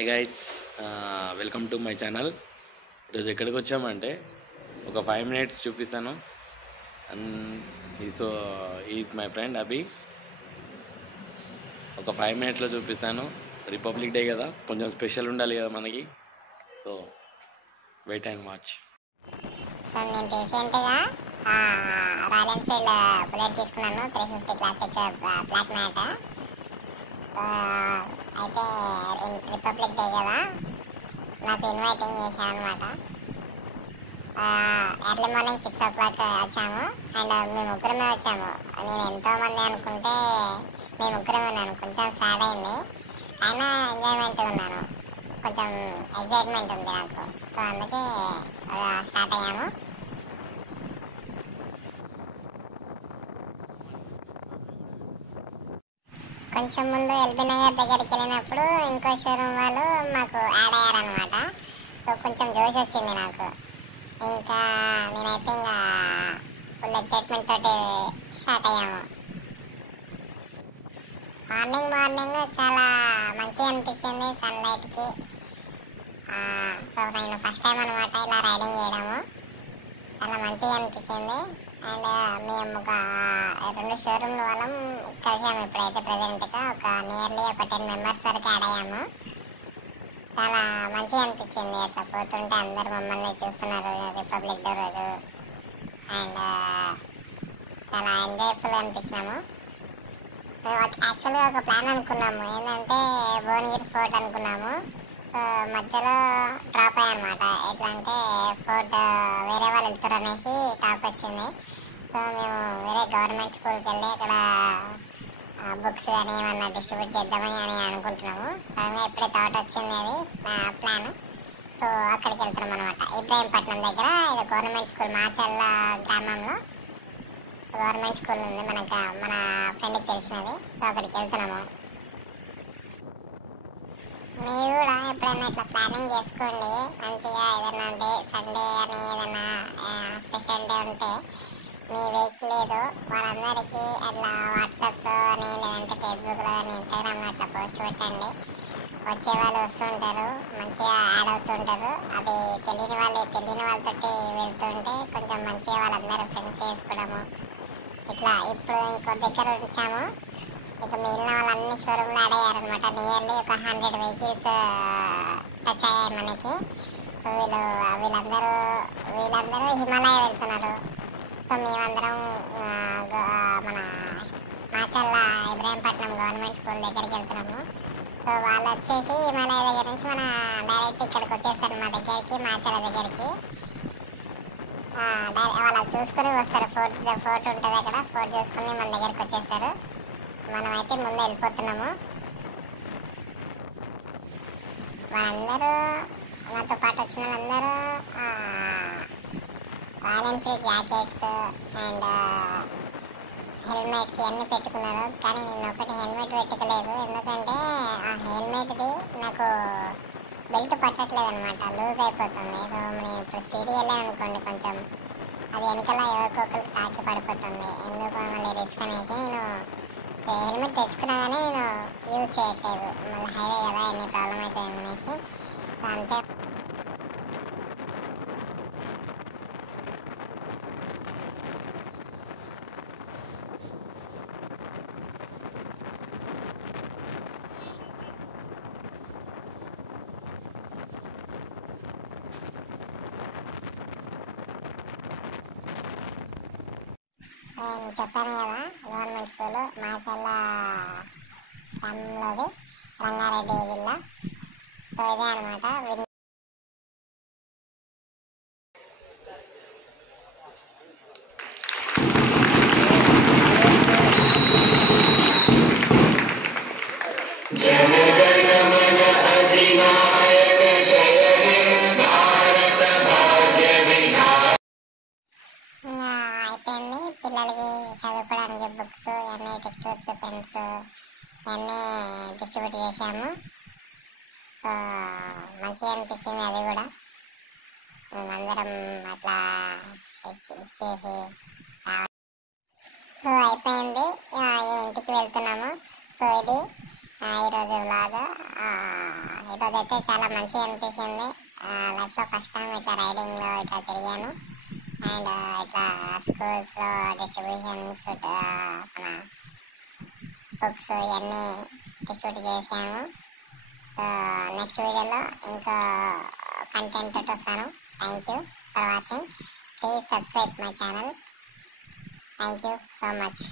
Hi guys, welcome to my channel. ఈరోజు ఎక్కడికి వచ్చామంటే ఒక 5 minutes చూపిస్తాను. సో ఈజ్ మై ఫ్రెండ్ అభి. ఒక 5 minutesలో చూపిస్తాను. రిపబ్లిక్ డే కదా, కొంచెం స్పెషల్ ఉండాలి కదా మనకి. So wait and watch. So నేను రీసెంట్గా రాయల్ ఎన్ఫీల్డ్ బుల్లెట్ తీసుకున్నాను, 350 క్లాసిక్ బ్లాక్ మ్యాట్. అయితే రిపబ్లిక్ డే కదా, నాకు ఇన్వైటింగ్ చేశాను అనమాట. ఎర్లీ మార్నింగ్ 6 o'clock వచ్చాము. అండ్ మేము ముగ్గురమే వచ్చాము. నేను ఎంతోమంది అనుకుంటే మేము ముగ్గురమే ఉన్నాను. కొంచెం సాడ్ అయింది, అయినా ఎంజాయ్మెంట్ ఉన్నాను. కొంచెం ఎగ్జైట్మెంట్ ఉంది నాకు. సో అందుకే స్టార్ట్ అయ్యాము. కొంచెం ముందు ఎల్బీ నగర్ దగ్గరికి వెళ్ళినప్పుడు ఇంకో షోరూమ్ వాళ్ళు మాకు యాడ్ అయ్యారనమాట. సో కొంచెం జోష్ వచ్చింది నాకు. ఇంకా నేనైతే ఇంకా ఫుల్ ఎక్సైట్మెంట్ తోటి స్టార్ట్ అయ్యాము. మార్నింగ్ చాలా మంచిగా అనిపించింది సన్లైట్కి. సో నేను ఫస్ట్ టైం అనమాట ఇలా రైడింగ్ చేయడము. చాలా మంచిగా అనిపించింది. అండ్ మేము ఒక 2 షోరూమ్ల వాళ్ళం కలిసాము. ఇప్పుడైతే ప్రజెంట్గా నియర్లీ ఒక 10 members వరకు యాడ్ అయ్యాము. చాలా మంచిగా అనిపించింది. అట్లా పోతుంటే అందరు మమ్మల్ని చూస్తున్నారు రిపబ్లిక్ డే రోజు. అండ్ చాలా ఎంజాయ్ఫుల్ అనిపించినాము. మేము యాక్చువల్గా ఒక ప్లాన్ అనుకున్నాము, ఏంటంటే భువనగిరి ఫోర్ట్ అనుకున్నాము. మధ్యలో డ్రాప్ అయ్యనమాట. ఎట్లా అంటే ఫోర్ట్ వేరే వాళ్ళు వెళ్తారు అనేసి టాక్ వచ్చింది. సో మేము వేరే గవర్నమెంట్ స్కూల్కి వెళ్ళి అక్కడ బుక్స్ కానీ ఏమన్నా డిస్ట్రిబ్యూట్ చేద్దామని అని అనుకుంటున్నాము. సడన్గా ఎప్పుడే థాట్ వచ్చింది అది ప్లాన్. సో అక్కడికి వెళ్తున్నాం అనమాట. ఇబ్రాహీంపట్నం దగ్గర ఇది గవర్నమెంట్ స్కూల్, మాచల్ల గ్రామంలో గవర్నమెంట్ స్కూల్ ఉంది మన ఫ్రెండ్కి తెలిసినది. సో అక్కడికి వెళ్తున్నాము. మీరు కూడా ఎప్పుడైనా ఇట్లా ప్లానింగ్ చేసుకోండి మంచిగా. ఏదైనా డే సండే అని ఏదైనా స్పెషల్ డే ఉంటే మీ వెహికల్ లేదు వాళ్ళందరికీ అట్లా వాట్సాప్లో అని లేదంటే ఫేస్బుక్లో కానీ ఇన్స్టాగ్రామ్లో అట్లా పోస్ట్ పెట్టండి. వచ్చే వాళ్ళు వస్తుంటారు, మంచిగా యాడ్ అవుతుంటారు. అది తెలియని వాళ్ళతోటి వెళ్తుంటే కొంచెం మంచిగా వాళ్ళందరూ ఫ్రెండ్స్ చేసుకోవడము. ఇట్లా ఇప్పుడు ఇంకో దగ్గర ఉంచాము. ఇక మిగిలిన వాళ్ళన్ని షోరూమ్లో యాడ్ అయ్యారనమాట. నియర్లీ ఒక 100 vehicles టచ్ అయ్యాయి మనకి. సో వీళ్ళందరూ హిమాలయ వెళ్తున్నారు. సో మేమందరం మన మాచల్ల ఇబ్రాహీంపట్నం గవర్నమెంట్ స్కూల్ దగ్గరికి వెళ్తున్నాము. సో వాళ్ళు వచ్చేసి హిమాలయ దగ్గర నుంచి మన డైరెక్ట్ ఇక్కడికి వచ్చేస్తారు, మా దగ్గరికి, మాచల్ల దగ్గరికి. వాళ్ళు చూసుకుని వస్తారు. ఫోర్ట్ ఉంటుంది అక్కడ. ఫోర్ట్ చూసుకుని మన దగ్గరికి వచ్చేస్తారు. మనమైతే ముందు వెళ్ళిపోతున్నాము. వాళ్ళందరూ నాతో పాటు వచ్చిన వాళ్ళందరూ royal Enfield jackets and helmets ఇవన్నీ పెట్టుకున్నారు. కానీ నేను ఒకటి హెల్మెట్ పెట్టుకోలేదు. ఎందుకంటే ఆ హెల్మెట్ది నాకు బెల్ట్ పట్టట్లేదు అనమాట, లూజ్ అయిపోతుంది. సో నేను ఇప్పుడు స్పీడ్గా వెళ్ళాను అనుకోండి, కొంచెం అది వెనకాల ఎవరికొకరికి తాకి పడిపోతుంది. ఎందుకు మళ్ళీ రిస్క్ అనేసి నేను హెల్మెట్ తెచ్చుకున్నా కానీ నేను యూజ్ చేయట్లేదు. మళ్ళీ హైవే కదా, ఎన్ని ప్రాబ్లం అవుతాయి అనేసి. అంతే. నేను చెప్పాను కదా, గవర్నమెంట్ స్కూల్ మాచల్ల గ్రామంలోది, రంగారెడ్డి జిల్లా. సో ఇదే అనమాట. అయిపోయింది. పిల్లలకి చదువుకోవడానికి బుక్స్ ఇవన్నీ, టెక్స్ట్ బుక్స్, పెన్స్ ఇవన్నీ డిస్ట్రిబ్యూట్ చేశాము. సో మంచిగా అనిపించింది అది కూడా. మేమందరం అట్లా ఇచ్చేసి సో అయిపోయింది. ఇంటికి వెళ్తున్నాము. సో ఇది ఈరోజు వ్లాగ్ ఈరోజు అయితే చాలా మంచిగా అనిపించింది. లైఫ్లో ఫస్ట్ టైం ఇట్లా రైడింగ్లో ఇట్లా తిరిగాను. అండ్ ఇట్లా స్కూల్స్లో డిస్ట్రిబ్యూషన్స్ మన బుక్స్ ఇవన్నీ డిస్ట్రిబ్యూట్ చేశాను. సో నెక్స్ట్ వీడియోలో ఇంకో కంటెంట్ తోటి వస్తాను. Thank you for watching. Please subscribe my channel. Thank you so much.